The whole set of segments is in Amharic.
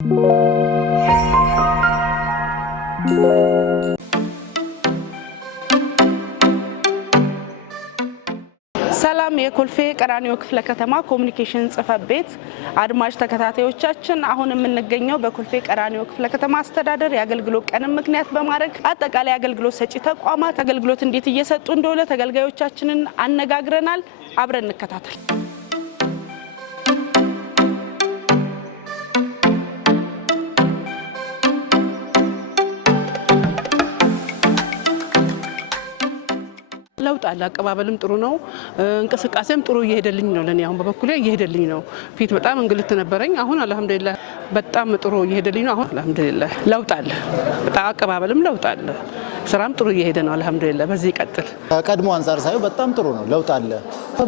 ሰላም የኮልፌ ቀራኒዮ ክፍለ ከተማ ኮሙኒኬሽን ጽሕፈት ቤት አድማጭ ተከታታዮቻችን አሁን የምንገኘው በኮልፌ ቀራኒዮ ክፍለ ከተማ አስተዳደር የአገልግሎት ቀን ምክንያት በማድረግ አጠቃላይ አገልግሎት ሰጪ ተቋማት አገልግሎት እንዴት እየሰጡ እንደሆነ ተገልጋዮቻችንን አነጋግረናል። አብረን እንከታተል። ለውጥ አለ። አቀባበልም ጥሩ ነው፣ እንቅስቃሴም ጥሩ እየሄደልኝ ነው። ለኔ አሁን በበኩሌ እየሄደልኝ ነው። ፊት በጣም እንግልት ነበረኝ። አሁን አልহামዱሊላህ በጣም ጥሩ እየሄደልኝ ነው። አሁን አልহামዱሊላህ ለውጥ አለ። በጣም አቀባበልም ለውጥ አለ። ስራም ጥሩ እየሄደ ነው። አልহামዱሊላህ በዚህ ይቀጥል። ቀድሞ አንፃር ሳይው በጣም ጥሩ ነው። ለውጥ አለ።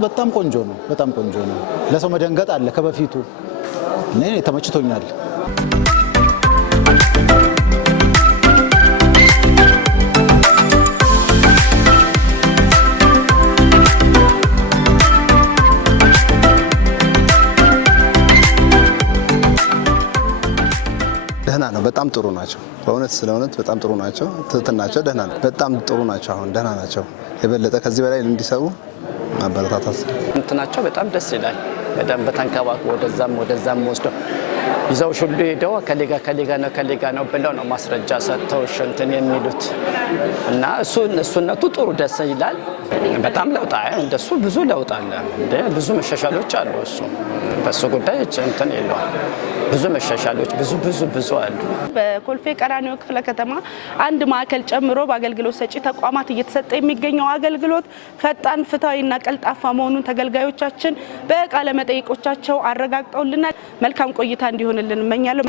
በጣም ቆንጆ ነው። በጣም ቆንጆ ነው። ለሰው መደንገጥ አለ ከበፊቱ። እኔ ተመችቶኛል። ደህና ነው። በጣም ጥሩ ናቸው። በእውነት በጣም ጥሩ ናቸው። ትህትናቸው ደህና ነው። በጣም ጥሩ ናቸው። አሁን ደህና ናቸው። የበለጠ ከዚህ በላይ እንዲሰሩ ማበረታታት እንትናቸው በጣም ደስ ይላል። በደንብ ተንከባክቦ ወደዛም ወስደው ይዘው ሁሉ ሄደው ከሌጋ ነው ብለው ነው ማስረጃ ሰጥተው እንትን የሚሉት እና እሱነቱ ጥሩ ደስ ይላል። በጣም ለውጥ እንደሱ ብዙ ለውጥ አለ። ብዙ መሻሻሎች አሉ። እሱ በሱ ጉዳይ እንትን የለውም። ብዙ መሻሻሎች ብዙ አሉ። በኮልፌ ቀራኒዮ ክፍለ ከተማ አንድ ማዕከል ጨምሮ በአገልግሎት ሰጪ ተቋማት እየተሰጠ የሚገኘው አገልግሎት ፈጣን፣ ፍትሃዊና ቀልጣፋ መሆኑን ተገልጋዮቻችን በቃለ መጠይቆቻቸው አረጋግጠውልናል። መልካም ቆይታ እንዲሆንልን እመኛለሁ።